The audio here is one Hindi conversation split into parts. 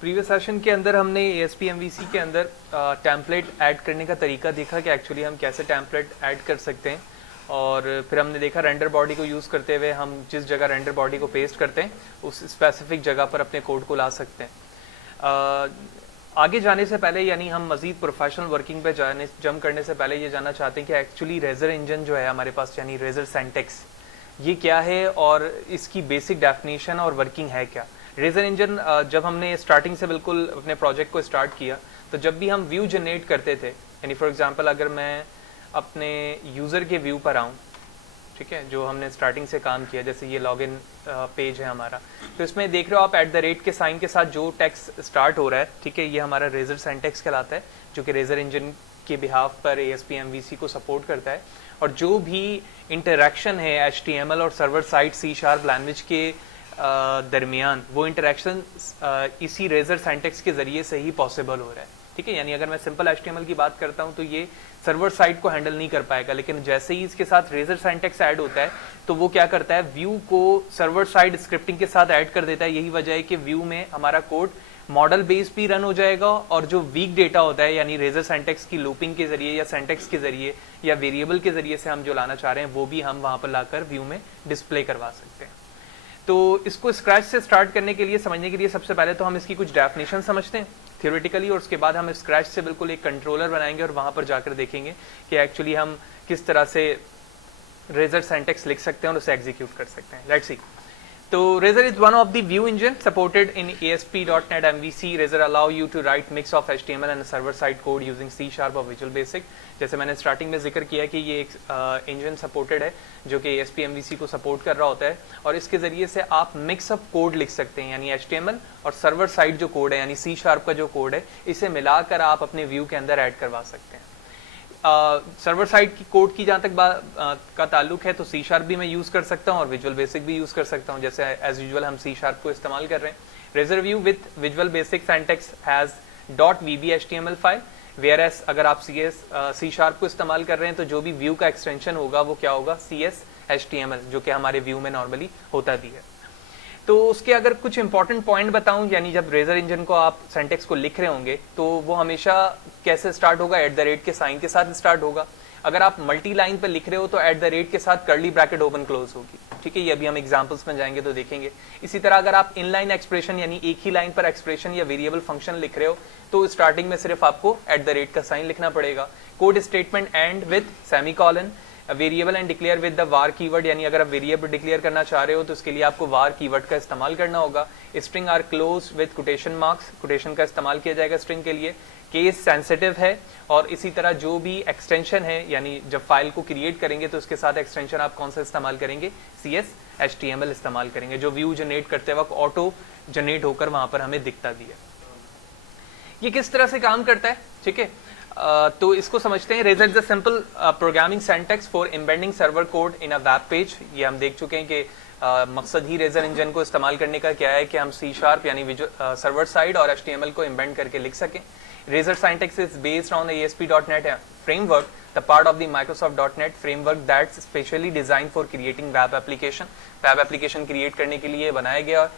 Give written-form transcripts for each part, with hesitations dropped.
प्रीवियस सेशन के अंदर हमने ASP.MVC के अंदर टेम्पलेट ऐड करने का तरीका देखा कि एक्चुअली हम कैसे टेम्पलेट ऐड कर सकते हैं, और फिर हमने देखा रेंडर बॉडी को यूज़ करते हुए हम जिस जगह रेंडर बॉडी को पेस्ट करते हैं उस स्पेसिफिक जगह पर अपने कोड को ला सकते हैं। आगे जाने से पहले यानी हम मज़ीद प्रोफेशनल वर्किंग पे जंप करने से पहले ये जानना चाहते हैं कि एक्चुअली रेजर इंजन जो है हमारे पास यानी रेजर सिंटैक्स ये क्या है और इसकी बेसिक डेफिनेशन और वर्किंग है क्या। रेजर इंजन जब हमने स्टार्टिंग से बिल्कुल अपने प्रोजेक्ट को स्टार्ट किया तो जब भी हम व्यू जनरेट करते थे, यानी फॉर एग्जांपल अगर मैं अपने यूज़र के व्यू पर आऊँ, ठीक है, जो हमने स्टार्टिंग से काम किया, जैसे ये लॉगिन पेज है हमारा, तो इसमें देख रहे हो आप @ के साइन के साथ जो टेक्स्ट स्टार्ट हो रहा है, ठीक है, ये हमारा रेजर सिंटैक्स कहलाता है, जो कि रेजर इंजन के बिहाफ पर ASP.MVC को सपोर्ट करता है। और जो भी इंटरेक्शन है HTML और सर्वर साइड C# लैंग्वेज के दरमियान, वो इंटरेक्शन इसी रेजर सिंटैक्स के जरिए से ही पॉसिबल हो रहा है, ठीक है। यानी अगर मैं सिंपल HTML की बात करता हूं तो ये सर्वर साइड को हैंडल नहीं कर पाएगा, लेकिन जैसे ही इसके साथ रेजर सिंटैक्स ऐड होता है तो वो क्या करता है, व्यू को सर्वर साइड स्क्रिप्टिंग के साथ ऐड कर देता है। यही वजह है कि व्यू में हमारा कोड मॉडल बेस भी रन हो जाएगा और जो वीक डेटा होता है यानी रेजर सिंटैक्स की लूपिंग के जरिए या सिंटैक्स के जरिए या वेरिएबल के जरिए से हम जो लाना चाह रहे हैं वो भी हम वहां पर लाकर व्यू में डिस्प्ले करवा सकते हैं। तो इसको स्क्रैच से स्टार्ट करने के लिए, समझने के लिए सबसे पहले तो हम इसकी कुछ डेफिनेशन समझते हैं थियोरेटिकली, और उसके बाद हम स्क्रैच से बिल्कुल एक कंट्रोलर बनाएंगे और वहां पर जाकर देखेंगे कि एक्चुअली हम किस तरह से रेजर सिंटैक्स लिख सकते हैं और उसे एग्जीक्यूट कर सकते हैं। Let's see. तो Razor is one of the view engine supported in ASP.NET MVC. Razor allow you to write mix of HTML and server side code using C# और Visual Basic. जैसे मैंने स्टार्टिंग में जिक्र किया कि ये एक इंजन सपोर्टेड है जो कि ASP.MVC को सपोर्ट कर रहा होता है, और इसके जरिए से आप मिक्स अप कोड लिख सकते हैं, यानी HTML और सर्वर साइड जो कोड है यानी C# का जो कोड है इसे मिलाकर आप अपने व्यू के अंदर ऐड करवा सकते हैं। सर्वर साइड की कोड की जहां तक का ताल्लुक है तो C# भी मैं यूज कर सकता हूं और विजुअल बेसिक भी यूज कर सकता हूं, जैसे एज यूजुअल हम C# को इस्तेमाल कर रहे हैं। Razor view with visual basic syntax has .vb HTML file, whereas अगर आप C# को इस्तेमाल कर रहे हैं तो जो भी व्यू का एक्सटेंशन होगा वो क्या होगा, CS HTML, जो कि हमारे व्यू में नॉर्मली होता भी है। तो उसके अगर कुछ इंपॉर्टेंट पॉइंट बताऊं, यानी जब रेजर इंजन को आप सिंटैक्स को लिख रहे होंगे तो वो हमेशा कैसे स्टार्ट होगा, @ के साइन के साथ स्टार्ट होगा। अगर आप मल्टी लाइन पर लिख रहे हो तो @ के साथ कर्ली ब्रैकेट ओपन क्लोज होगी, ठीक है, ये अभी हम एग्जांपल्स में जाएंगे तो देखेंगे। इसी तरह अगर आप इनलाइन एक्सप्रेशन यानी एक ही लाइन पर एक्सप्रेशन या वेरिएबल फंक्शन लिख रहे हो तो स्टार्टिंग में सिर्फ आपको @ का साइन लिखना पड़ेगा। Code statement and with semicolon, variable and declare with the war keyword, यानी अगर आप वेरिएबल डिक्लेयर करना चाह रहे हो तो उसके लिए आपको वार कीवर्ड का इस्तेमाल करना होगा। String are close with quotation marks, quotation का इस्तेमाल किया जाएगा स्ट्रिंग के लिए। केस सेंसिटिव है, और इसी तरह जो भी एक्सटेंशन है यानी जब फाइल को क्रिएट करेंगे तो उसके साथ एक्सटेंशन आप कौन सा इस्तेमाल करेंगे, CS HTML इस्तेमाल करेंगे, जो व्यू जनरेट करते वक्त ऑटो जनरेट होकर वहां पर हमें दिखता भी है। ये किस तरह से काम करता है, ठीक है, तो इसको समझते हैं। Razor is a simple programming syntax for embedding server code in a web page. ये हम देख चुके हैं कि मकसद ही रेजर इंजन को इस्तेमाल करने का क्या है कि हम C# यानी सर्वर साइड और HTML को एम्बेड करके लिख सकें। Razor syntax is based on the ASP.NET framework, the part of the Microsoft.NET framework that's specially designed for creating web application. Web application create करने के लिए बनाया गया।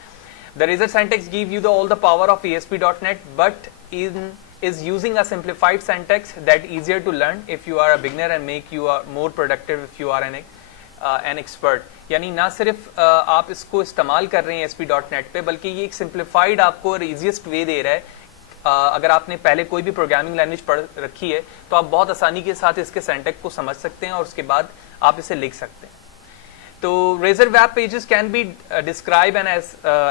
The Razor syntax give you all the power of ASP.NET, but is using a simplified syntax that easier to learn if you are a beginner and make you more productive if you are an expert. यानी ना सिर्फ आप इसको इस्तेमाल कर रहे हैं ASP.NET पे, बल्कि ये एक सिंप्लीफाइड आपको और इजीएस्ट वे दे रहा है। अगर आपने पहले कोई भी प्रोग्रामिंग लैंग्वेज पढ़ रखी है तो आप बहुत आसानी के साथ इसके सिंटैक्स को समझ सकते हैं और उसके बाद आप इसे लिख सकते हैं। तो Razor web pages can be described as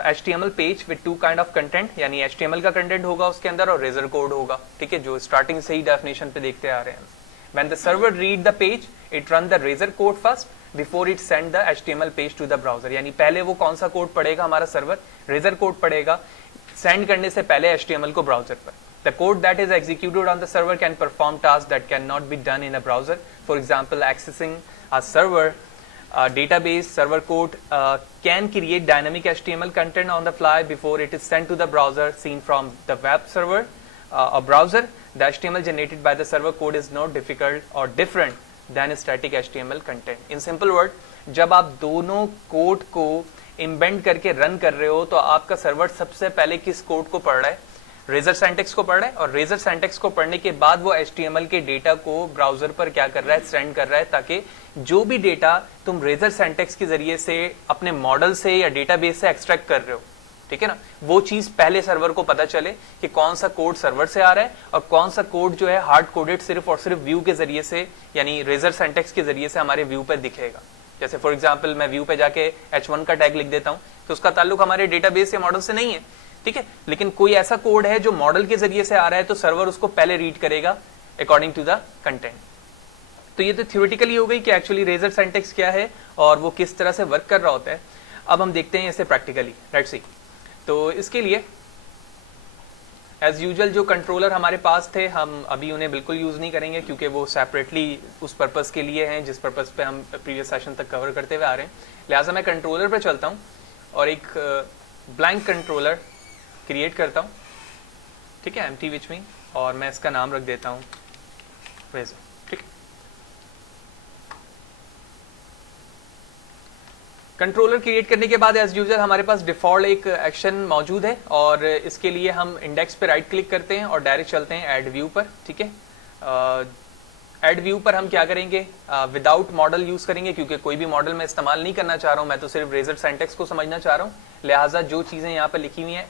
HTML page with two kind of content, यानी HTML का कंटेंट होगा उसके अंदर और Razor कोड होगा, ठीक है, जो स्टार्टिंग से ही डेफिनेशन पे देखते आ रहे हैं। When the server read the page, it run the Razor code first before it send the HTML page to the browser, यानी पहले वो कौन सा कोड पढ़ेगा, हमारा सर्वर Razor कोड पढ़ेगा सेंड करने से पहले HTML को ब्राउजर पर। The code that is executed on the server can perform tasks that cannot be done in a browser. For example, accessing a server database, server code can create dynamic HTML content on the fly before it is sent to the browser seen from the web server or browser. The HTML generated by the server code is not difficult or different than static HTML content. In simple word, जब आप दोनों कोड को इम्बेंड करके रन कर रहे हो तो आपका सर्वर सबसे पहले किस कोड को पढ़ रहा है, रेजर सिंटैक्स को पढ़ रहा है, और रेजर सिंटैक्स को पढ़ने के बाद वो HTML के डेटा को ब्राउजर पर क्या कर रहा है, सेंड कर रहा है, ताकि जो भी डेटा तुम रेजर सिंटैक्स के जरिए से अपने मॉडल से या डेटाबेस से एक्सट्रैक्ट कर रहे हो, ठीक है ना, वो चीज पहले सर्वर को पता चले कि कौन सा कोड सर्वर से आ रहा है और कौन सा कोड जो है हार्ड कोडेड सिर्फ और सिर्फ व्यू के जरिए से यानी रेजर सिंटैक्स के जरिए से हमारे व्यू पर दिखेगा। जैसे फॉर एग्जांपल मैं व्यू पे जाके H1 का टैग लिख देता हूं तो उसका ताल्लुक हमारे डेटाबेस या मॉडल से नहीं है, ठीक है, लेकिन कोई ऐसा कोड है जो मॉडल के जरिए से आ रहा है तो सर्वर उसको पहले रीड करेगा अकॉर्डिंग टू द कंटेंट। तो ये तो थ्योरेटिकली हो गई कि एक्चुअली रेजर सिंटैक्स क्या है और वो किस तरह से वर्क कर रहा होता है। अब हम देखते हैं इसे प्रैक्टिकली, लेट्स सी। तो इसके लिए एज यूजुअल जो कंट्रोलर हमारे पास थे हम अभी उन्हें बिल्कुल यूज नहीं करेंगे क्योंकि वो सेपरेटली उस पर्पस के लिए हैं जिस पर्पस पे हम प्रीवियस सेशन तक कवर करते हुए आ रहे हैं। लिहाजा मैं कंट्रोलर पे चलता हूं और एक ब्लैंक कंट्रोलर क्रिएट करता हूं, ठीक है, एम्प्टी विच मीन, और मैं इसका नाम रख देता हूं रेजर, ठीक है। कंट्रोलर क्रिएट करने के बाद एज यूजुअल हमारे पास डिफॉल्ट एक एक्शन मौजूद है और इसके लिए हम इंडेक्स पे राइट क्लिक करते हैं और डायरेक्ट चलते हैं ऐड व्यू पर, ठीक है। ऐड व्यू पर हम क्या करेंगे, विदाउट मॉडल यूज करेंगे क्योंकि कोई भी मॉडल मैं इस्तेमाल नहीं करना चाह रहा हूं, मैं तो सिर्फ रेजर सिंटैक्स को समझना चाह रहा हूं। लिहाजा जो चीजें यहाँ पर लिखी हुई हैं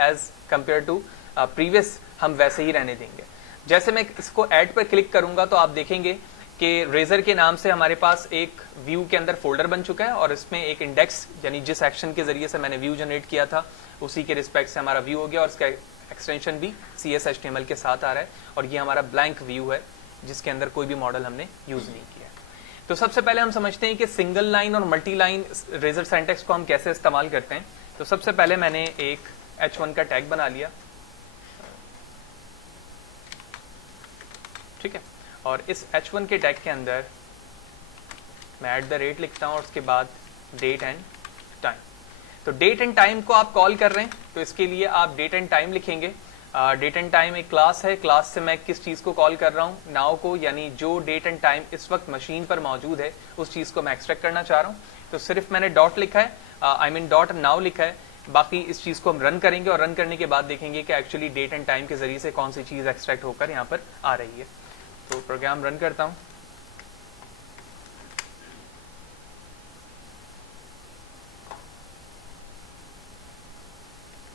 एज कंपेयर टू प्रीवियस हम वैसे ही रहने देंगे। जैसे मैं इसको ऐड पर क्लिक करूंगा तो आप देखेंगे कि रेजर के नाम से हमारे पास एक व्यू के अंदर फोल्डर बन चुका है और इसमें एक इंडेक्स यानी जिस एक्शन के जरिए से मैंने व्यू जनरेट किया था उसी के रिस्पेक्ट से हमारा व्यू हो गया और इसका एक्सटेंशन भी CS HTML के साथ आ रहा है और ये हमारा ब्लैंक व्यू है जिसके अंदर कोई भी मॉडल हमने यूज नहीं किया। तो सबसे पहले हम समझते हैं कि सिंगल लाइन और मल्टी लाइन रेजर सिंटैक्स को हम कैसे इस्तेमाल करते हैं। तो सबसे पहले मैंने एक H1 का टैग बना लिया, ठीक है, और इस H1 के टैग के अंदर मैं @ लिखता हूं और उसके बाद डेट एंड टाइम। तो डेट एंड टाइम को आप कॉल कर रहे हैं तो इसके लिए आप डेट एंड टाइम लिखेंगे। डेट एंड टाइम एक क्लास है, क्लास से मैं किस चीज को कॉल कर रहा हूं, नाउ को, यानी जो डेट एंड टाइम इस वक्त मशीन पर मौजूद है उस चीज को मैं एक्सट्रैक्ट करना चाह रहा हूं। तो सिर्फ मैंने डॉट लिखा है, आई मीन डॉट नाउ लिखा है, बाकी इस चीज को हम रन करेंगे और रन करने के बाद देखेंगे कि एक्चुअली डेट एंड टाइम के जरिए से कौन सी चीज एक्सट्रैक्ट होकर यहाँ पर आ रही है। तो प्रोग्राम रन करता हूं।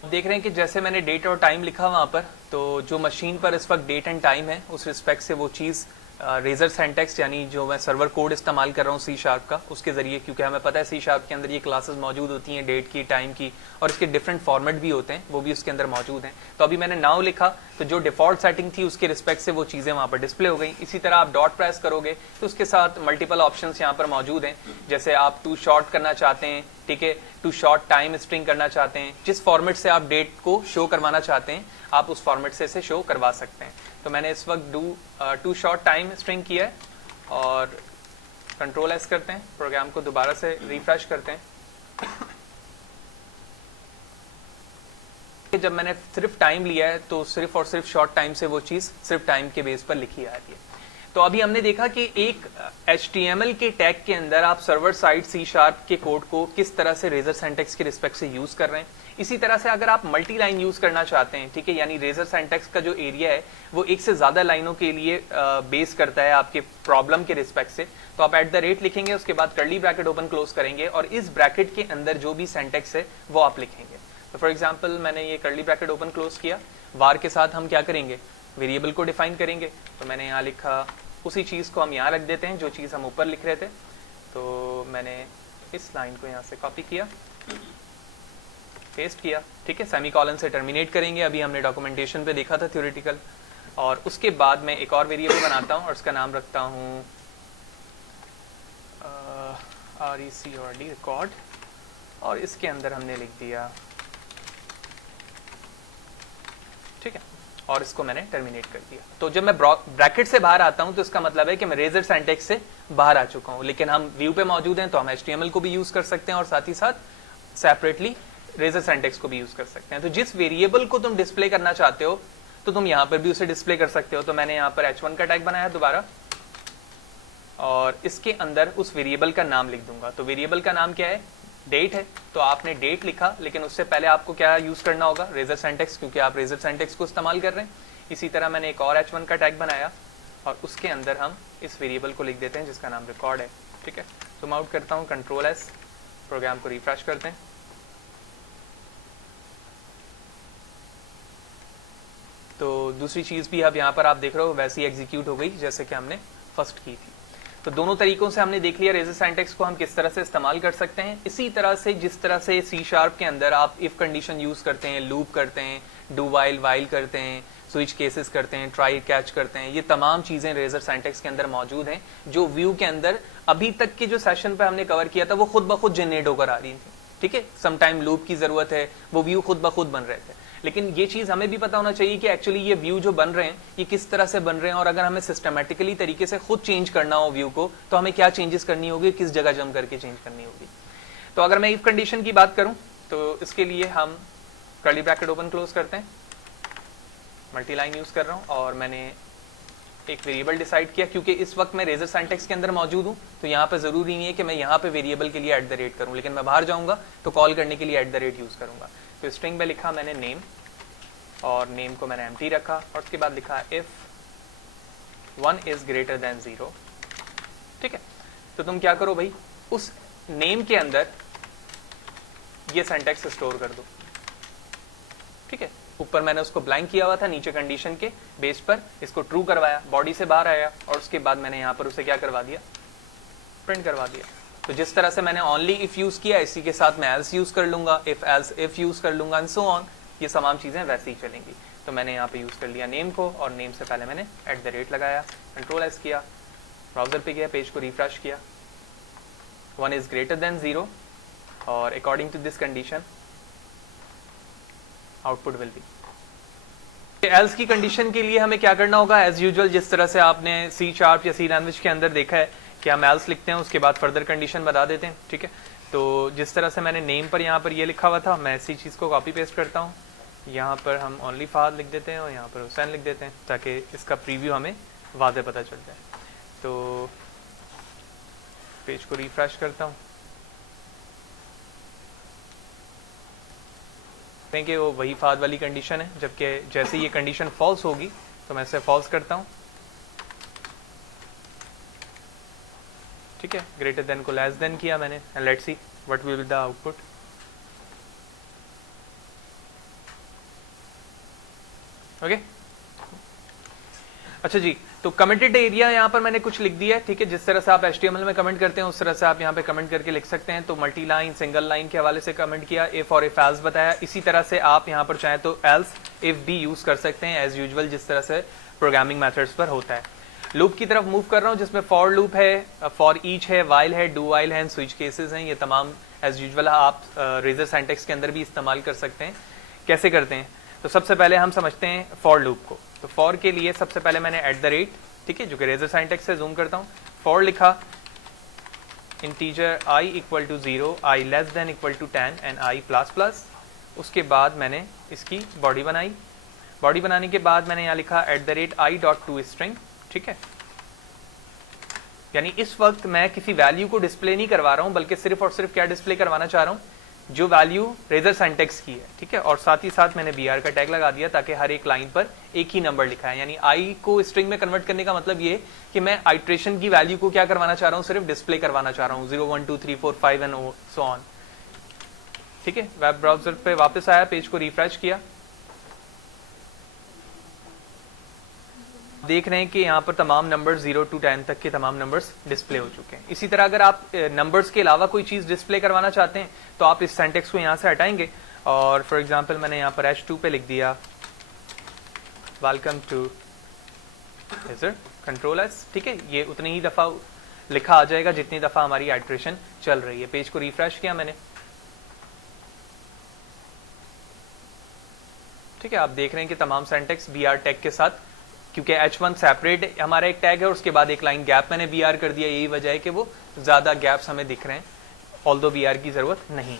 देख रहे हैं कि जैसे मैंने डेट और टाइम लिखा वहां पर, तो जो मशीन पर इस वक्त डेट एंड टाइम है उस रिस्पेक्ट से वो चीज रेजर सिंटैक्स यानी जो मैं सर्वर कोड इस्तेमाल कर रहा हूँ C# का, उसके जरिए, क्योंकि हमें पता है C# के अंदर ये क्लासेस मौजूद होती हैं डेट की, टाइम की, और इसके डिफरेंट फॉर्मेट भी होते हैं, वो भी उसके अंदर मौजूद हैं। तो अभी मैंने नाउ लिखा तो जो डिफॉल्ट सेटिंग थी उसके रिस्पेक्ट से वो चीजें वहां पर डिस्प्ले हो गई। इसी तरह आप डॉट प्रेस करोगे तो उसके साथ मल्टीपल ऑप्शंस यहाँ पर मौजूद हैं, जैसे आप टू शॉर्ट करना चाहते हैं, ठीक है, टू शॉर्ट टाइम स्ट्रिंग करना चाहते हैं, जिस फॉर्मेट से आप डेट को शो करवाना चाहते हैं आप उस फॉर्मेट से इसे शो करवा सकते हैं। तो मैंने इस वक्त टू शॉर्ट टाइम स्ट्रिंग किया है और Ctrl+S करते हैं, प्रोग्राम को दोबारा से रिफ्रेश करते हैं। जब मैंने सिर्फ टाइम लिया है तो सिर्फ और सिर्फ शॉर्ट टाइम से वो चीज सिर्फ टाइम के बेस पर लिखी आ रही है। तो अभी हमने देखा कि एक HTML के टैग के अंदर आप सर्वर साइड C# के कोड को किस तरह से रेजर सिंटैक्स के रिस्पेक्ट से यूज कर रहे हैं। इसी तरह से अगर आप मल्टी लाइन यूज करना चाहते हैं, ठीक है, यानी रेजर सिंटैक्स का जो एरिया है वो एक से ज्यादा लाइनों के लिए बेस करता है आपके प्रॉब्लम के रिस्पेक्ट से, तो आप @ लिखेंगे, उसके बाद कर्ली ब्रैकेट ओपन क्लोज करेंगे और इस ब्रैकेट के अंदर जो भी सिंटैक्स है वो आप लिखेंगे। तो फॉर एग्जाम्पल मैंने ये कर्ली ब्रैकेट ओपन क्लोज किया, वार के साथ हम क्या करेंगे, वेरिएबल को डिफाइन करेंगे। तो मैंने यहाँ लिखा, उसी चीज को हम यहाँ रख देते हैं जो चीज हम ऊपर लिख रहे थे। तो मैंने इस लाइन को यहाँ से कॉपी किया, पेस्ट किया, ठीक है, सेमीकोलन से टर्मिनेट करेंगे, अभी हमने डॉक्यूमेंटेशन पे देखा था थ्योरेटिकल। और उसके बाद मैं एक और वेरिएबल बनाता हूँ और उसका नाम रखता हूँ RECORD रिकॉर्ड, और इसके अंदर हमने लिख दिया, ठीक है, और इसको मैंने टर्मिनेट कर दिया। तो जब मैं ब्रैकेट से बाहर आता हूं तो इसका मतलब है कि मैं रेजर सिंटैक्स से बाहर आ चुका हूं, लेकिन हम व्यू पे मौजूद हैं तो हम HTML को भी यूज कर सकते हैं और साथ ही साथ सेपरेटली रेजर सिंटैक्स को भी यूज कर सकते हैं। तो जिस वेरिएबल को तुम डिस्प्ले करना चाहते हो तो तुम यहाँ पर भी उसे डिस्प्ले कर सकते हो। तो मैंने यहाँ पर H1 का टैग बनाया दोबारा और इसके अंदर उस वेरिएबल का नाम लिख दूंगा। तो वेरिएबल का नाम क्या है, डेट है तो आपने डेट लिखा, लेकिन उससे पहले आपको क्या यूज करना होगा, रेजर सिंटैक्स, क्योंकि आप रेजर सिंटैक्स को इस्तेमाल कर रहे हैं। इसी तरह मैंने एक और h1 का टैग बनाया और उसके अंदर हम इस वेरिएबल को लिख देते हैं जिसका नाम रिकॉर्ड है। ठीक है, तो मैं आउट करता हूँ, कंट्रोल एस, प्रोग्राम को रिफ्रेश करते हैं। तो दूसरी चीज भी अब यहाँ पर आप देख रहे हो वैसी एग्जीक्यूट हो गई जैसे कि हमने फर्स्ट की थी। तो दोनों तरीकों से हमने देख लिया रेजर सिंटैक्स को हम किस तरह से इस्तेमाल कर सकते हैं। इसी तरह से जिस तरह से C# के अंदर आप इफ कंडीशन यूज करते हैं, लूप करते हैं, डू वाइल करते हैं, स्विच केसेस करते हैं, ट्राई कैच करते हैं, ये तमाम चीजें रेजर सिंटैक्स के अंदर मौजूद हैं, जो व्यू के अंदर अभी तक के जो सेशन पे हमने कवर किया था वो खुद ब खुद जनरेट होकर आ रही थी। ठीक है, समटाइम लूप की जरूरत है, वो व्यू खुद ब खुद बन रहे थे, लेकिन ये चीज हमें भी पता होना चाहिए कि एक्चुअली ये व्यू जो बन रहे हैं ये किस तरह से बन रहे हैं, और अगर हमें सिस्टमैटिकली तरीके से खुद चेंज करना हो व्यू को तो हमें क्या चेंजेस करनी होगी, किस जगह जम करके चेंज करनी होगी। तो अगर मैं इफ कंडीशन की बात करूं तो इसके लिए हम कर्ली ब्रैकेट ओपन क्लोज करते हैं, मल्टी लाइन यूज कर रहा हूं और मैंने एक वेरिएबल डिसाइड किया। क्योंकि इस वक्त मैं रेजर सिंटैक्स के अंदर मौजूद हूं तो यहाँ पे जरूरी नहीं है कि मैं यहाँ पे वेरिएबल के लिए @ करूं, लेकिन मैं बाहर जाऊंगा तो कॉल करने के लिए @ यूज करूंगा। तो स्ट्रिंग में लिखा मैंने नेम और नेम को मैंने एम्प्टी रखा और उसके बाद लिखा इफ 1 इज ग्रेटर देन 0। ठीक है, तो तुम क्या करो भाई, उस नेम के अंदर ये सिंटैक्स स्टोर कर दो। ठीक है, ऊपर मैंने उसको ब्लैंक किया हुआ था, नीचे कंडीशन के बेस पर इसको ट्रू करवाया, बॉडी से बाहर आया और उसके बाद मैंने यहाँ पर उसे क्या करवा दिया, प्रिंट करवा दिया। तो जिस तरह से मैंने ओनली इफ यूज किया इसी के साथ मैं एल्स यूज कर लूंगा, इफ एल्स इफ यूज कर लूंगा एंड सो ऑन, ये तमाम चीजें वैसे ही चलेंगी। तो मैंने यहाँ पे यूज कर लिया नेम को और नेम से पहले मैंने @ लगाया, कंट्रोल एस किया, ब्राउजर पे गया, पेज को रिफ्रेश किया, 1 इज ग्रेटर देन 0 और according to this condition output will be. Else की कंडीशन के लिए हमें क्या करना होगा, एज यूजुअल जिस तरह से आपने C# या C लैंग्वेज के अंदर देखा है कि हम एल्स लिखते हैं उसके बाद फर्दर कंडीशन बता देते हैं। ठीक है, तो जिस तरह से मैंने नेम पर यहाँ पर ये लिखा हुआ था, मैं इसी चीज़ को कॉपी पेस्ट करता हूँ, यहाँ पर हम ओनली फाद लिख देते हैं और यहाँ पर हुसैन लिख देते हैं ताकि इसका प्रीव्यू हमें वाज़े पता चल जाए। तो पेज को रिफ्रेश करता हूँ, कि वो वही फाद वाली कंडीशन है, जबकि जैसे ये कंडीशन फॉल्स होगी तो मैं इसे फॉल्स करता हूँ। ठीक है, ग्रेटर देन को लेस देन किया मैंने, and let's see what will be the output. Okay, अच्छा जी, तो कमेंटेड एरिया यहाँ पर मैंने कुछ लिख दिया है। ठीक है, जिस तरह से आप HTML में कमेंट करते हैं उस तरह से आप यहाँ पे कमेंट करके लिख सकते हैं। तो मल्टी लाइन, सिंगल लाइन के हवाले से कमेंट किया, इफ और इफ एल्स बताया। इसी तरह से आप यहाँ पर चाहें तो एल्स इफ भी यूज कर सकते हैं एज यूजुअल जिस तरह से प्रोग्रामिंग मेथड्स पर होता है। लूप की तरफ मूव कर रहा हूँ जिसमें फॉर लूप है, फॉर ईच है, वाइल है, डू वाइल है, स्विच केसेस हैं। ये तमाम एज यूजुअल आप रेजर सिंटैक्स के अंदर भी इस्तेमाल कर सकते हैं। कैसे करते हैं, तो सबसे पहले हम समझते हैं फॉर लूप को। तो फॉर के लिए सबसे पहले मैंने @, ठीक है, जो कि रेजर सिंटैक्स से जूम करता हूँ, फॉर लिखा, integer i equal to 0, i less than equal to 10 and i plus plus. उसके बाद मैंने इसकी बॉडी बनाई, बॉडी बनाने के बाद मैंने यहाँ लिखा @i.toString। ठीक है, यानी इस वक्त मैं किसी वैल्यू को डिस्प्ले नहीं करवा रहा हूं, बल्कि सिर्फ और सिर्फ क्या डिस्प्ले करवाना चाह रहा हूं, जो वैल्यू रेजर सिंटैक्स की है। ठीक है, और साथ ही साथ मैंने br का टैग लगा दिया ताकि हर एक लाइन पर एक ही नंबर लिखा है। यानी i को स्ट्रिंग में कन्वर्ट करने का मतलब ये कि मैं आइट्रेशन की वैल्यू को क्या करवाना चाह रहा हूं, सिर्फ डिस्प्ले करवाना चाह रहा हूं, 0 1 2 3 4 5 एंड सो ऑन। ठीक है, वेब ब्राउजर पे वापस आया, पेज को रिफ्रेश किया, देख रहे हैं कि यहाँ पर तमाम नंबर्स 0 to 10 तक के तमाम नंबर्स डिस्प्ले हो चुके हैं। इसी तरह अगर आप नंबर्स के अलावा कोई चीज़ डिस्प्ले करवाना चाहते हैं तो आप इस सिंटैक्स को यहाँ से हटाएंगे और फॉर एग्जांपल मैंने यहाँ पर H2 पे लिख दिया welcome to razor, control S. ठीक है, ये उतनी ही दफ़ा लिखा आ जाएगा जितनी दफ़ा हमारी आइट्रेशन चल रही है। पेज को रिफ्रेश किया मैंने, ठीक है, आप देख रहे हैं कि तमाम सिंटैक्स br टैग के साथ, क्योंकि H1 सेपरेट हमारा एक टैग है और उसके बाद एक लाइन गैप मैंने br कर दिया, यही वजह है कि वो ज्यादा गैप्स हमें दिख रहे हैं, ऑल्दो br की जरूरत नहीं।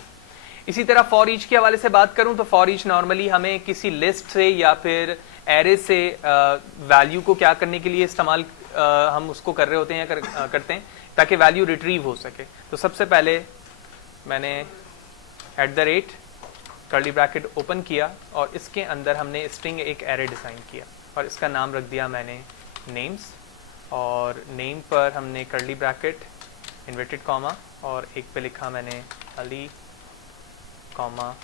इसी तरह फॉर ईच के हवाले से बात करूं तो फॉर ईच नॉर्मली हमें किसी लिस्ट से या फिर एरे से वैल्यू को क्या करने के लिए इस्तेमाल हम उसको कर रहे होते हैं या करते हैं ताकि वैल्यू रिट्रीव हो सके। तो सबसे पहले मैंने @ कर्ली ब्रैकेट ओपन किया और इसके अंदर हमने स्ट्रिंग एक एरे डिज़ाइन किया और इसका नाम रख दिया मैंने नेम्स, और नेम पर हमने कर्ली ब्रैकेट इन्वर्टेड कॉमा और एक पे लिखा मैंने अली कॉमा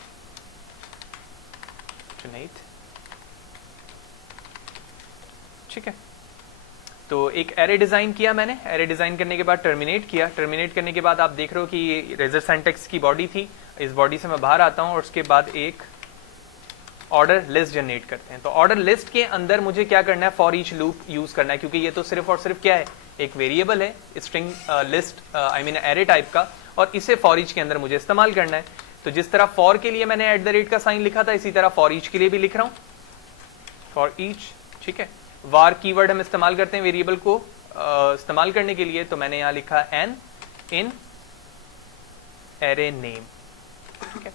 जुनैद। ठीक है, तो एक एरे डिज़ाइन किया मैंने। एरे डिज़ाइन करने के बाद टर्मिनेट किया। टर्मिनेट करने के बाद आप देख रहे हो कि ये रेजर सिंटैक्स की बॉडी थी। इस बॉडी से मैं बाहर आता हूँ और उसके बाद एक ऑर्डर लिस्ट जनरेट करते हैं। तो ऑर्डर लिस्ट के अंदर मुझे क्या करना है, फॉर ईच लूप यूज करना है, क्योंकि ये तो सिर्फ और सिर्फ क्या है, एक वेरिएबल है, string list I mean array type का, और इसे फॉर ईच के अंदर मुझे इस्तेमाल करना है। तो जिस तरह फॉर के लिए मैंने @ का साइन लिखा था, इसी तरह फॉर ईच के लिए भी लिख रहा हूँ, फॉर ईच। ठीक है, वार कीवर्ड हम इस्तेमाल करते हैं वेरिएबल को इस्तेमाल करने के लिए, तो मैंने यहां लिखा एन इन एरे नेम। ठीक है,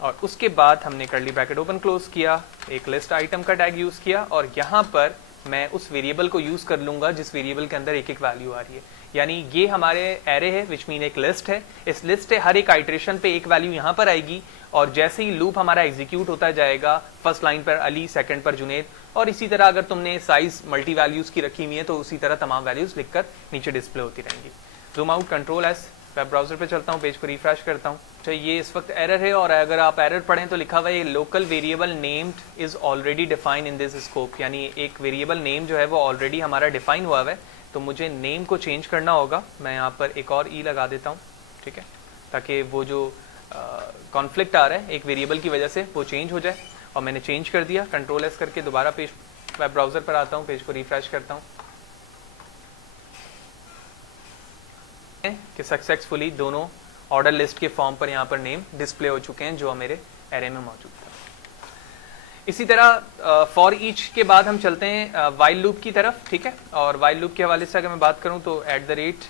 और उसके बाद हमने कर्ली ब्रैकेट ओपन क्लोज किया, एक लिस्ट आइटम का टैग यूज किया, और यहां पर मैं उस वेरिएबल को यूज कर लूंगा जिस वेरिएबल के अंदर एक एक वैल्यू आ रही है। यानी ये हमारे एरे है, विच मीन एक लिस्ट है। इस लिस्ट है हर एक आइट्रेशन पे एक वैल्यू यहां पर आएगी, और जैसे ही लूप हमारा एग्जीक्यूट होता जाएगा, फर्स्ट लाइन पर अली, सेकंड पर जुनैद, और इसी तरह अगर तुमने साइज मल्टी वैल्यूज की रखी हुई है तो उसी तरह तमाम वैल्यूज लिखकर नीचे डिस्प्ले होती रहेंगी। Zoom out, control S, web browser पे चलता हूँ, पेज को रिफ्रेश करता हूँ। तो ये इस वक्त एरर है, और अगर आप एरर पढ़ें तो लिखा हुआ है local variable named is already define in this scope, यानी एक वेरिएबल नेम जो है वो ऑलरेडी हमारा डिफाइन हुआ है, तो मुझे नेम को चेंज करना होगा। मैं यहाँ पर एक और ई लगा देता हूँ, ठीक है, ताकि वो जो कॉन्फ्लिक्ट आ रहा है एक वेरिएबल की वजह से वो चेंज हो जाए। और मैंने चेंज कर दिया। कंट्रोल S करके दोबारा पेज वेब ब्राउजर पर आता हूँ, पेज को रिफ्रेश करता हूँ कि सक्सेसफुली दोनों ऑर्डर लिस्ट के फॉर्म पर यहाँ पर नेम डिस्प्ले हो चुके हैं जो मेरे एरे में मौजूद था। इसी तरह फॉर ईच के बाद हम चलते हैं वाइल लूप की तरफ। ठीक है, और वाइल लूप के हवाले से अगर मैं बात करूं तो @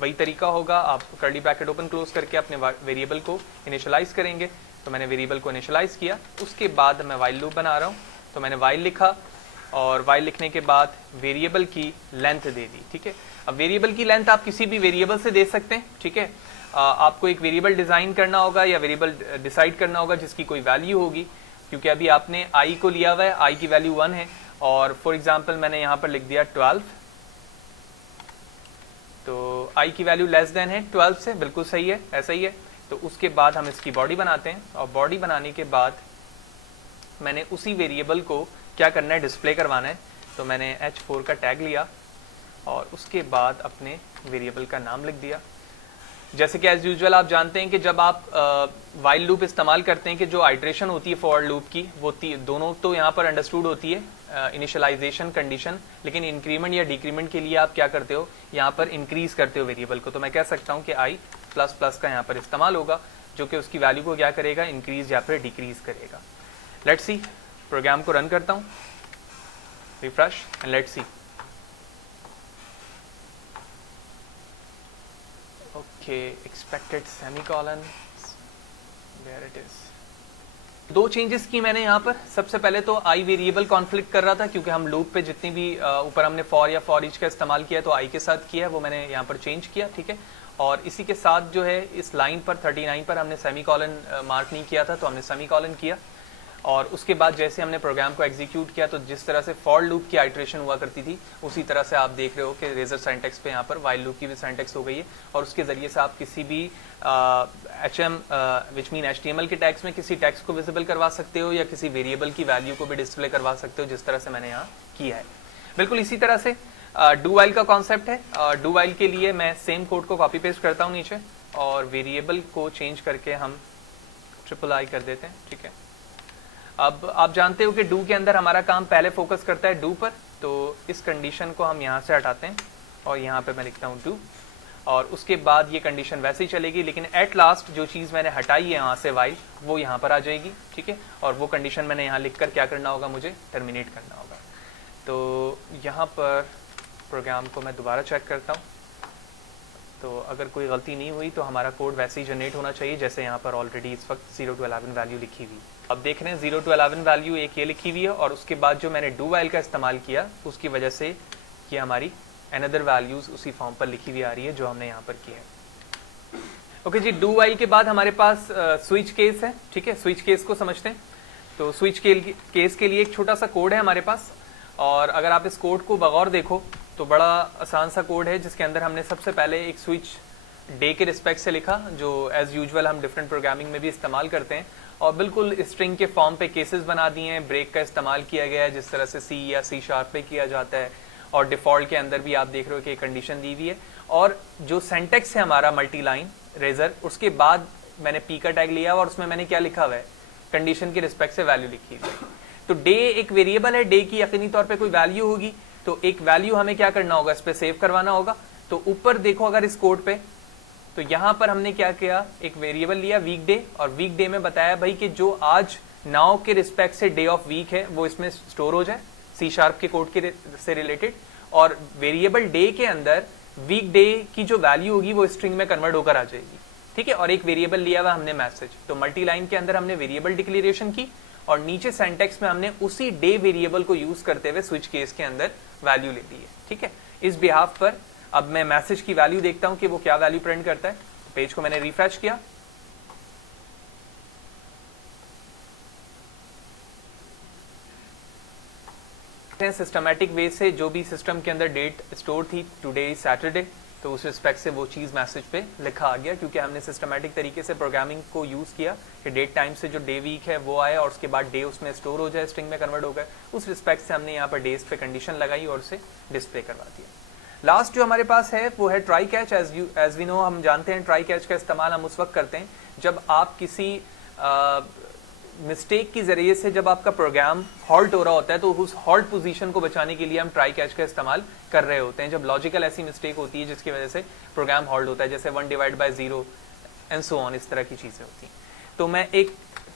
वही तरीका होगा, आप कर्ली ब्रैकेट ओपन क्लोज करके अपने वेरिएबल को इनिशियलाइज करेंगे। तो मैंने वेरिएबल को इनिशियलाइज किया, उसके बाद मैं वाइल लूप बना रहा हूँ, तो मैंने वाइल लिखा, और वाइल लिखने के बाद वेरिएबल की लेंथ दे दी। ठीक है, अब वेरिएबल की लेंथ आप किसी भी वेरिएबल से दे सकते हैं। ठीक है, आपको एक वेरिएबल डिजाइन करना होगा या वेरिएबल डिसाइड करना होगा जिसकी कोई वैल्यू होगी, क्योंकि अभी आपने i को लिया हुआ है, i की वैल्यू 1 है, और फॉर एग्जांपल मैंने यहाँ पर लिख दिया 12, तो i की वैल्यू लेस देन है 12 से, बिल्कुल सही है, ऐसा ही है। तो उसके बाद हम इसकी बॉडी बनाते हैं, और बॉडी बनाने के बाद मैंने उसी वेरिएबल को क्या करना है, डिस्प्ले करवाना है। तो मैंने h4 का टैग लिया और उसके बाद अपने वेरिएबल का नाम लिख दिया। जैसे कि एज यूजुअल आप जानते हैं कि जब आप वाइल लूप इस्तेमाल करते हैं कि जो आइट्रेशन होती है फॉर लूप की, वो दोनों तो यहाँ पर अंडरस्टूड होती है, इनिशियलाइजेशन कंडीशन, लेकिन इंक्रीमेंट या डिक्रीमेंट के लिए आप क्या करते हो, यहाँ पर इंक्रीज करते हो वेरिएबल को। तो मैं कह सकता हूँ कि i++ का यहाँ पर इस्तेमाल होगा, जो कि उसकी वैल्यू को क्या करेगा, इंक्रीज या फिर डिक्रीज करेगा। लेट्स सी, प्रोग्राम को रन करता हूँ, refresh and let's see. Okay, expected semicolon, there it is. दो चेंजेस की मैंने यहाँ पर। सबसे पहले तो i वेरिएबल कॉन्फ्लिक्ट कर रहा था, क्योंकि हम लूप पे जितनी भी ऊपर हमने फॉर या फॉर ईच का इस्तेमाल किया तो i के साथ किया है, वो मैंने यहाँ पर चेंज किया। ठीक है, और इसी के साथ जो है इस लाइन पर 39 पर हमने सेमीकोलन मार्क नहीं किया था, तो हमने सेमीकोलन किया। और उसके बाद जैसे हमने प्रोग्राम को एग्जीक्यूट किया, तो जिस तरह से फॉर लूप की आइट्रेशन हुआ करती थी, उसी तरह से आप देख रहे हो कि रेजर सिंटैक्स पे यहाँ पर वाइल लूप की भी सिंटैक्स हो गई है, और उसके जरिए से आप किसी भी विच मीन HTML के टैग्स में किसी टैक्स को विजिबल करवा सकते हो, या किसी वेरिएबल की वैल्यू को भी डिस्प्ले करवा सकते हो, जिस तरह से मैंने यहाँ किया है। बिल्कुल इसी तरह से डू वाइल का कॉन्सेप्ट है। डू वाइल के लिए मैं सेम कोड को कॉपी पेस्ट करता हूँ नीचे, और वेरिएबल को चेंज करके हम I कर देते हैं। ठीक है, अब आप जानते हो कि डू के अंदर हमारा काम पहले फोकस करता है डू पर, तो इस कंडीशन को हम यहाँ से हटाते हैं और यहाँ पे मैं लिखता हूँ डू, और उसके बाद ये कंडीशन वैसे ही चलेगी, लेकिन एट लास्ट जो चीज़ मैंने हटाई है यहाँ से वाइल, वो यहाँ पर आ जाएगी। ठीक है, और वो कंडीशन मैंने यहाँ लिख कर क्या करना होगा, मुझे टर्मिनेट करना होगा। तो यहाँ पर प्रोग्राम को मैं दोबारा चेक करता हूँ, तो अगर कोई गलती नहीं हुई तो हमारा कोड वैसे ही जनरेट होना चाहिए जैसे यहाँ पर ऑलरेडी इस वक्त 0 to 11 वैल्यू लिखी हुई। अब देख रहे हैं 0 to 11 वैल्यू एक ये लिखी हुई है, और उसके बाद जो मैंने डू वाइल का इस्तेमाल किया उसकी वजह से ये हमारी अनदर वैल्यूज उसी फॉर्म पर लिखी हुई आ रही है जो हमने यहाँ पर की है। ओके जी, डू वाइल के बाद हमारे पास स्विच केस है। ठीक है, स्विच केस को समझते हैं। तो स्विच केस के लिए एक छोटा सा कोड है हमारे पास, और अगर आप इस कोड को बगौर देखो तो बड़ा आसान सा कोड है, जिसके अंदर हमने सबसे पहले एक स्विच डे के रिस्पेक्ट से लिखा, जो एज यूजुअल हम डिफरेंट प्रोग्रामिंग में भी इस्तेमाल करते हैं, और बिल्कुल स्ट्रिंग के फॉर्म पे केसेस बना दिए हैं। ब्रेक का इस्तेमाल किया गया है जिस तरह से सी या सी शार्प पे किया जाता है, और डिफॉल्ट के अंदर भी आप देख रहे हो कि कंडीशन दी हुई है। और जो सेंटेक्स है हमारा मल्टी लाइन रेजर, उसके बाद मैंने पी का टैग लिया और उसमें मैंने क्या लिखा हुआ है, कंडीशन के रिस्पेक्ट से वैल्यू लिखी हुई है। तो डे एक वेरिएबल है, डे की यकीनी तौर पे कोई वैल्यू होगी, तो एक वैल्यू हमें क्या करना होगा, इस पे सेव करवाना होगा। तो ऊपर देखो अगर इस कोड पे, तो यहां पर हमने क्या किया, एक वेरिएबल लिया वीकडे, और वीकडे में बताया भाई कि जो आज नाउ के रिस्पेक्ट से डे ऑफ वीक है वो इसमें स्टोर हो जाए सी शार्प के कोड के से रिलेटेड, और वेरिएबल डे के अंदर वीकडे की जो वैल्यू होगी वो स्ट्रिंग में कन्वर्ट होकर आ जाएगी। ठीक है, और एक वेरिएबल लिया हुआ हमने मैसेज। तो मल्टी लाइन के अंदर हमने वेरिएबल डिक्लेरेशन की, और नीचे सेंटेक्स में हमने उसी डे वेरिएबल को यूज करते हुए स्विच केस के अंदर वैल्यू ले ली है। ठीक है, इस बिहाफ पर अब मैं मैसेज की वैल्यू देखता हूं कि वो क्या वैल्यू प्रिंट करता है। पेज को मैंने रिफ्रेश किया, सिस्टमैटिक वे से जो भी सिस्टम के अंदर डेट स्टोर थी, टुडे इज सैटरडे, तो उस रिस्पेक्ट से वो चीज मैसेज पे लिखा आ गया, क्योंकि हमने सिस्टमैटिक तरीके से प्रोग्रामिंग को यूज किया कि डेट टाइम से जो डे वीक है वो आए और उसके बाद डे उसमें स्टोर हो जाए, स्ट्रिंग में कन्वर्ट हो गए। उस रिस्पेक्ट से हमने यहाँ पर डेज पे कंडीशन लगाई और उसे डिस्प्ले करवा दिया। लास्ट जो हमारे पास है वो है try catch. As we know, हम जानते हैं ट्राई कैच का इस्तेमाल हम उस वक्त करते हैं जब आप किसी मिस्टेक के जरिए से जब आपका प्रोग्राम हॉल्ट हो रहा होता है, तो उस हॉल्ट पोजीशन को बचाने के लिए हम ट्राई कैच का इस्तेमाल कर रहे होते हैं, जब लॉजिकल ऐसी मिस्टेक होती है जिसकी वजह से प्रोग्राम हॉल्ट होता है, जैसे 1/0 एंड सो ऑन, इस तरह की चीजें होती हैं। तो मैं एक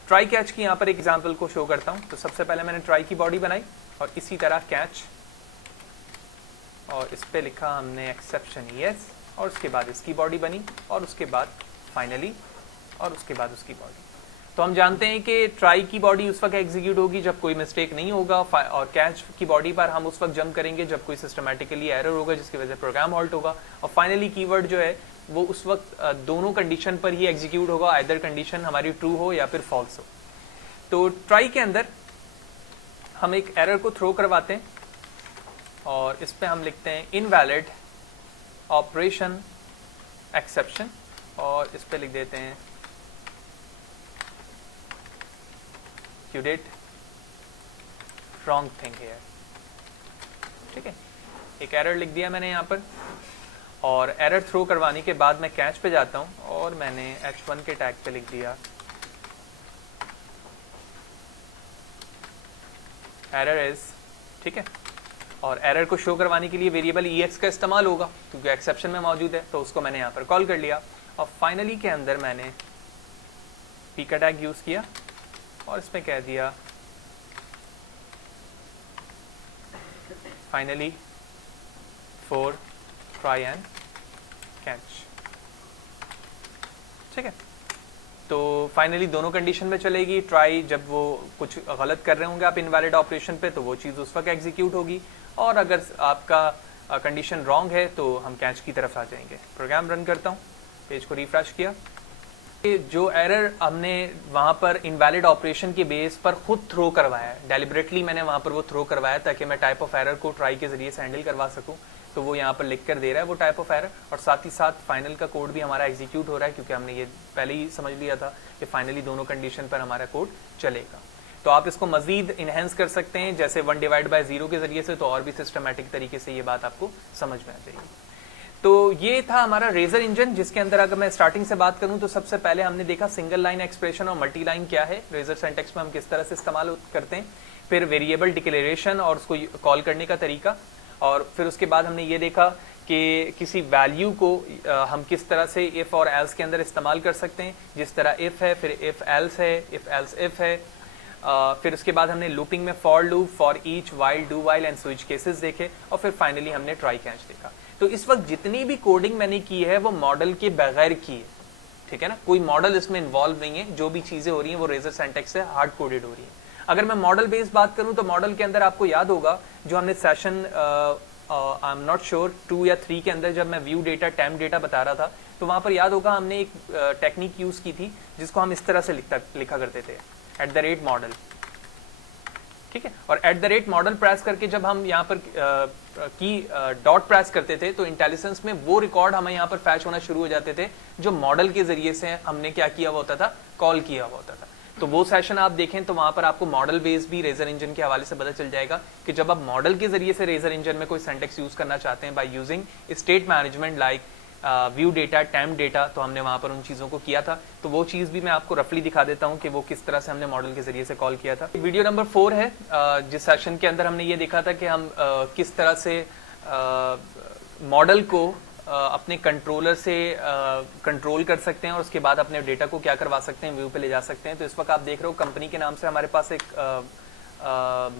ट्राई कैच की यहाँ पर एक एग्जाम्पल को शो करता हूँ। तो सबसे पहले मैंने ट्राई की बॉडी बनाई, और इसी तरह कैच, और इस पे लिखा हमने एक्सेप्शन यस, और उसके बाद इसकी बॉडी बनी, और उसके बाद फाइनली, और उसके बाद उसकी बॉडी। तो हम जानते हैं कि ट्राई की बॉडी उस वक्त एग्जीक्यूट होगी जब कोई मिस्टेक नहीं होगा, और कैच की बॉडी पर हम उस वक्त जंप करेंगे जब कोई सिस्टमैटिकली एरर होगा जिसकी वजह से प्रोग्राम हॉल्ट होगा, और फाइनली कीवर्ड जो है वो उस वक्त दोनों कंडीशन पर ही एग्जीक्यूट होगा, आइदर कंडीशन हमारी ट्रू हो या फिर फॉल्स हो। तो ट्राई के अंदर हम एक एरर को थ्रो करवाते हैं, और इस पे हम लिखते हैं इनवैलिड ऑपरेशन एक्सेप्शन, और इस पे लिख देते हैं you did wrong thing here। ठीक है, एक एरर लिख दिया मैंने यहाँ पर, और एरर थ्रो करवाने के बाद मैं कैच पे जाता हूँ, और मैंने h1 के टैग पे लिख दिया एरर इज। ठीक है, और एरर को शो करवाने के लिए वेरिएबल ex का इस्तेमाल होगा क्योंकि एक्सेप्शन में मौजूद है, तो उसको मैंने यहाँ पर कॉल कर लिया, और फाइनली के अंदर मैंने p का टैग यूज किया, और इसमें कह दिया finally for try and catch. ठीक है, तो फाइनली दोनों कंडीशन में चलेगी। ट्राई जब वो कुछ गलत कर रहे होंगे आप इनवैलिड ऑपरेशन पे, तो वो चीज़ उस वक्त एग्जीक्यूट होगी, और अगर आपका कंडीशन रॉन्ग है तो हम कैच की तरफ आ जाएंगे। प्रोग्राम रन करता हूँ, पेज को रिफ्रेश किया, जो एरर हमने वहां पर इनवैलिड ऑपरेशन के बेस पर खुद थ्रो करवाया है, डेलिबरेटली मैंने वहां पर वो थ्रो करवाया ताकि मैं टाइप ऑफ एरर को ट्राई के जरिए से हैंडल करवा सकूं, तो वो यहाँ पर लिख कर दे रहा है वो टाइप ऑफ एरर, और साथ ही साथ फाइनल का कोड भी हमारा एग्जीक्यूट हो रहा है, क्योंकि हमने ये पहले ही समझ लिया था कि फाइनली दोनों कंडीशन पर हमारा कोड चलेगा। तो आप इसको मजीद इनहेंस कर सकते हैं, जैसे 1/0 के जरिए से, तो और भी सिस्टमैटिक तरीके से ये बात आपको समझ में आ जाएगी। तो ये था हमारा रेजर इंजन, जिसके अंदर अगर मैं स्टार्टिंग से बात करूं तो सबसे पहले हमने देखा सिंगल लाइन एक्सप्रेशन और मल्टी लाइन क्या है, रेजर सिंटैक्स में हम किस तरह से इस्तेमाल करते हैं, फिर वेरिएबल डिक्लेरेशन और उसको कॉल करने का तरीका, और फिर उसके बाद हमने ये देखा कि किसी वैल्यू को हम किस तरह से इफ और एल्स के अंदर इस्तेमाल कर सकते हैं, जिस तरह इफ है, फिर इफ एल्स है, इफ एल्स इफ है, फिर उसके बाद हमने लूपिंग में for loop, for each, while, do while and switch cases देखे, और फिर फाइनली हमने ट्राई कैच देखा। तो इस वक्त जितनी भी कोडिंग मैंने की है वो मॉडल के बगैर की है, ठीक है ना, कोई मॉडल इसमें इन्वॉल्व नहीं है, जो भी चीजें हो रही हैं वो रेजर सिंटैक्स से हार्ड कोडेड हो रही है। अगर मैं मॉडल बेस्ड बात करूं तो मॉडल के अंदर आपको याद होगा जो हमने session I am not sure 2 या 3 के अंदर जब मैं व्यू डेटा, टेम्प डेटा बता रहा था, तो वहां पर याद होगा हमने एक टेक्निक यूज की थी जिसको हम इस तरह से लिखा करते थे, @model, ठीक है। और @model प्रेस करके जब हम यहाँ पर की डॉट प्रेस करते थे तो इंटेलिजेंस में वो रिकॉर्ड हमें यहाँ पर फैच होना शुरू हो जाते थे जो मॉडल के जरिए से हमने क्या किया हुआ होता था, कॉल किया हुआ होता था। तो वो सेशन आप देखें तो वहां पर आपको मॉडल बेस भी रेजर इंजन के हवाले से पता चल जाएगा कि जब आप मॉडल के जरिए से रेजर इंजन में कोई सिंटैक्स यूज करना चाहते हैं by using state management like view data, temp data, तो हमने वहां पर उन चीजों को किया था। तो वो चीज भी मैं आपको रफली दिखा देता हूं कि वो किस तरह से हमने मॉडल के जरिए से कॉल किया था। वीडियो नंबर 4 है, जिस सेशन के अंदर हमने ये देखा था कि हम किस तरह से मॉडल को अपने कंट्रोलर से कंट्रोल कर सकते हैं और उसके बाद अपने डेटा को क्या करवा सकते हैं, व्यू पे ले जा सकते हैं। तो इस वक्त आप देख रहे हो कंपनी के नाम से हमारे पास एक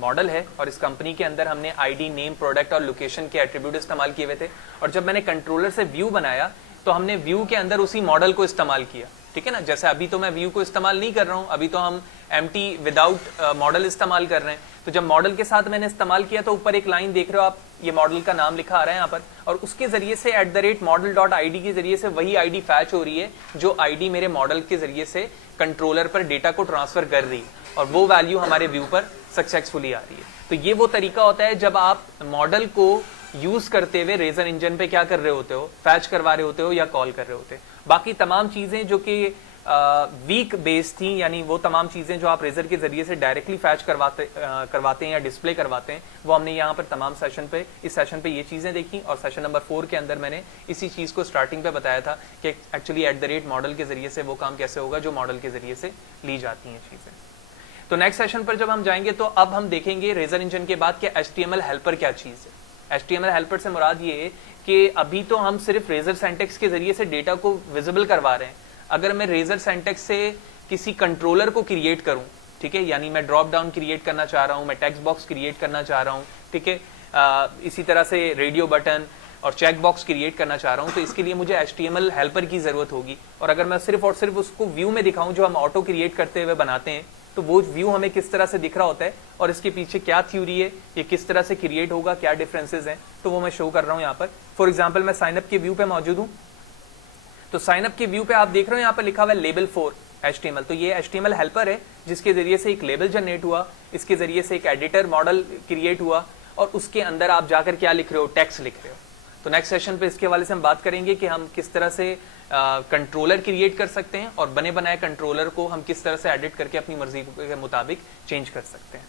मॉडल है और इस कंपनी के अंदर हमने आईडी, नेम, प्रोडक्ट और लोकेशन के एट्रीब्यूट इस्तेमाल किए हुए थे। और जब मैंने कंट्रोलर से व्यू बनाया तो हमने व्यू के अंदर उसी मॉडल को इस्तेमाल किया, ठीक है ना। जैसे अभी तो मैं व्यू को इस्तेमाल नहीं कर रहा हूं, अभी तो हम एम्प्टी विदाउट मॉडल इस्तेमाल कर रहे हैं। तो जब मॉडल के साथ मैंने इस्तेमाल किया तो ऊपर एक लाइन देख रहे हो आप, ये मॉडल का नाम लिखा आ रहा है यहाँ पर, और उसके जरिए से @model.id के जरिए से वही आईडी फैच हो रही है जो आईडी मेरे मॉडल के जरिए से कंट्रोलर पर डेटा को ट्रांसफर कर रही है और वो वैल्यू हमारे व्यू पर सक्सेसफुली आ रही है। तो ये वो तरीका होता है जब आप मॉडल को यूज करते हुए रेजर इंजन पे क्या कर रहे होते हो, फैच करवा रहे होते हो या कॉल कर रहे होते हो। बाकी तमाम चीजें जो कि वीक बेस थी, यानी वो तमाम चीजें जो आप रेजर के जरिए से डायरेक्टली फैच करवाते हैं या डिस्प्ले करवाते हैं, वो हमने यहाँ पर तमाम सेशन पे, इस सेशन पे ये चीजें देखी। और सेशन नंबर 4 के अंदर मैंने इसी चीज को स्टार्टिंग पे बताया था कि एक्चुअली @model के जरिए से वो काम कैसे होगा जो मॉडल के जरिए से ली जाती हैं चीजें। तो नेक्स्ट सेशन पर जब हम जाएंगे तो अब हम देखेंगे रेजर इंजन के बाद कि HTML हेल्पर क्या चीज है। HTML हेल्पर से मुराद ये है कि अभी तो हम सिर्फ रेजर सिंटैक्स के जरिए से डेटा को विजिबल करवा रहे हैं। अगर मैं रेजर सिंटैक्स से किसी कंट्रोलर को क्रिएट करूं, ठीक है, यानी मैं ड्रॉप डाउन क्रिएट करना चाह रहा हूं, मैं टेक्स्ट बॉक्स क्रिएट करना चाह रहा हूं, ठीक है, इसी तरह से रेडियो बटन और चेक बॉक्स क्रिएट करना चाह रहा हूं, तो इसके लिए मुझे HTML हेल्पर की जरूरत होगी। और अगर मैं सिर्फ और सिर्फ उसको व्यू में दिखाऊं जो हम ऑटो क्रिएट करते हुए बनाते हैं, तो वो व्यू हमें किस तरह से दिख रहा होता है और इसके पीछे क्या थ्योरी है, ये किस तरह से क्रिएट होगा, क्या डिफरेंसेस हैं, तो वो मैं शो कर रहा हूं यहाँ पर। फॉर एग्जाम्पल मैं साइनअप के व्यू पे मौजूद हूँ, तो साइनअप के व्यू पे आप देख रहे हो यहाँ पर लिखा हुआ है लेबल 4 HTML। तो ये HTML हेल्पर है जिसके जरिए से एक लेबल जनरेट हुआ, इसके जरिए से एक एडिटर मॉडल क्रिएट हुआ और उसके अंदर आप जाकर क्या लिख रहे हो, टेक्स्ट लिख रहे हो। तो नेक्स्ट सेशन पे इसके हवाले से हम बात करेंगे कि हम किस तरह से कंट्रोलर क्रिएट कर सकते हैं और बने बनाए कंट्रोलर को हम किस तरह से एडिट करके अपनी मर्जी के मुताबिक चेंज कर सकते हैं।